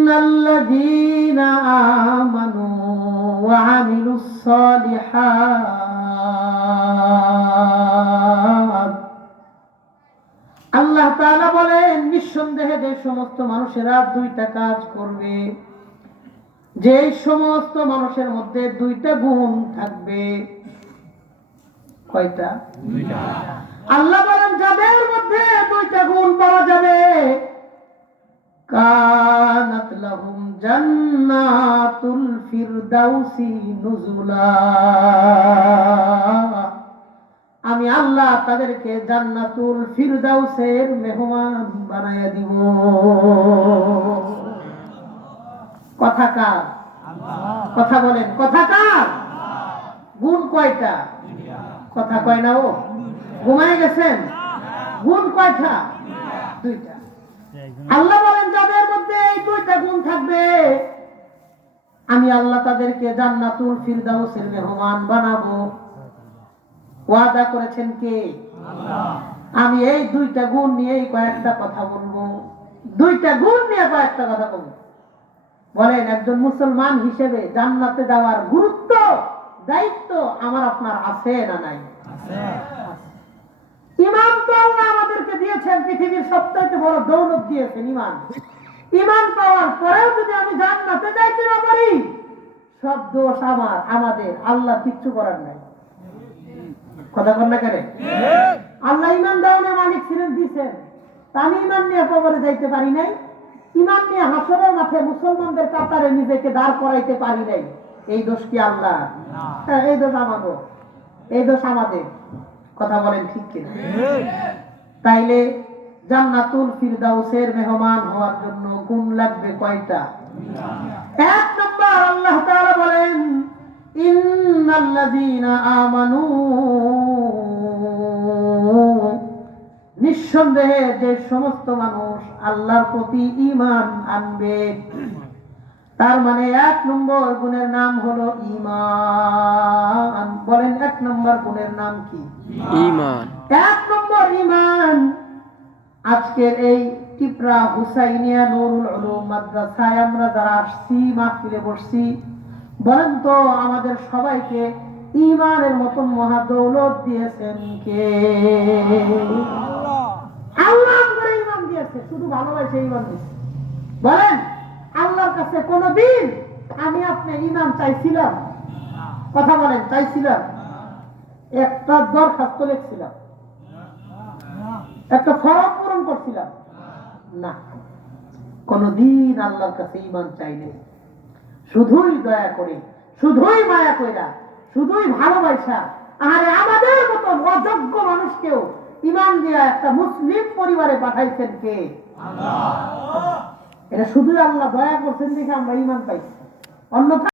ইন্নাল্লাযীনা আমানু ওয়া আমিলুস সালিহাত, আল্লাহ তাআলা বলেন নিঃসন্দেহে যে সমস্ত মানুষেরা দুইটা কাজ করবে, যে সমস্ত মানুষের মধ্যে দুইটা গুণ থাকবে। কয়টা? দুইটা। আল্লাহ বলেন যাদের মধ্যে দুইটা গুণ পাওয়া যাবে, কানাত লাহুম জান্নাতুল ফিরদাউসি নুজুলা, আমি আল্লাহ তাদেরকে জান্নাতুল ফিরদাউসের মেহমান বানাইয়া দিব। কথা কার? কথা বলেন, কথা কার? গুণ কয়টা? কথা কয় না, ও ঘুমায় গেছেন? গুণ কয়টা? দুইটা। আল্লাহ বলেন যাদের মধ্যে এই দুইটা গুণ থাকবে, আমি আল্লাহ তাদেরকে জান্নাতুল ফিরদাউসের মেহমান বানাবো। ওয়াদা করেছেন কে? আল্লাহ। আমি এই দুইটা গুণ নিয়েই কয়েকটা কথা বলবো, দুইটা গুণ নিয়ে কয়েকটা কথা বলবো। বলেন একজন মুসলমান হিসেবে জান্নাতে যাওয়ার গুরুত্ব, দায়িত্ব আমার আপনার আছে না নাই? ঈমান তো আল্লাহ আমাদেরকে দিয়েছেন, পৃথিবীর সবচেয়ে বড় দৌলত দিয়েছেন ঈমান। ঈমান পাওয়ার পরেও যদি আমি জান্নাতে যাইতে না পারি, সব দোষ আমাদের, আল্লাহ কিচ্ছু করার নাই। কথা বল না কেন? আল্লাহ ঈমান দাওনের মালিক ছিলেন, দিয়েছেন। আমি ঈমান নিয়ে কবরে যাইতে পারি নাই, ঈমান নিয়ে হাসরের মাঠে মুসলমানদের কাতারে নিজেকে দাঁড় করাইতে পারি নাই। এই দোষ কি আল্লাহ? এই দোষ আমাদের, এই দোষ আমাদের। কথা বলেন ঠিক কিনা? তাইলে জান্নাতুল ফিরদাউসের মেহমান হওয়ার জন্য গুণ লাগবে কয়টা? এক নম্বর, আল্লাহ তাআলা বলেন ইন্নাল্লাযীনা আমানু, নিঃসন্দেহে যে সমস্ত মানুষ আল্লাহর প্রতি ঈমান আনবে, তার মানে এক নম্বর গুণের নাম হলো ঈমান। বলেন এক নম্বর গুণের নাম কি? ঈমান। এক নম্বর ঈমান। আজকের এই টিপরা হুসাইনিয়া নুরুল উলুম মাদ্রাসায় আমরা যারা আসছি, মাহফিলে বসছি, বলেন তো আমাদের সবাইকে ঈমানের মতন মহা দৌলত দিয়েছেন কে? আল্লাহ আমাদের ঈমান দিয়েছে, শুধু ভালোবাসে ঈমান দিয়েছে। বলেন আল্লাহর কাছে কোনদিন আমি আপনি ঈমান চাইছিলাম? কথা বলেন, চাইছিলাম? একটা দরখাস্ত লিখছিলাম, একটা ফরম পূরণ করছিলাম? না, কোনদিন আল্লাহর কাছে ঈমান চাইনি। শুধুই দয়া করে, শুধুই মায়া কইরা, শুধুই ভালোবাসা, আরে আমাদের মতো অযোগ্য মানুষকেও ঈমান দিয়া একটা মুসলিম পরিবারে পাঠাইছেন কে? আল্লাহ। এটা শুধুই আল্লাহ দয়া করছেন দেখে আমরা ঈমান পাইছি, অন্যথা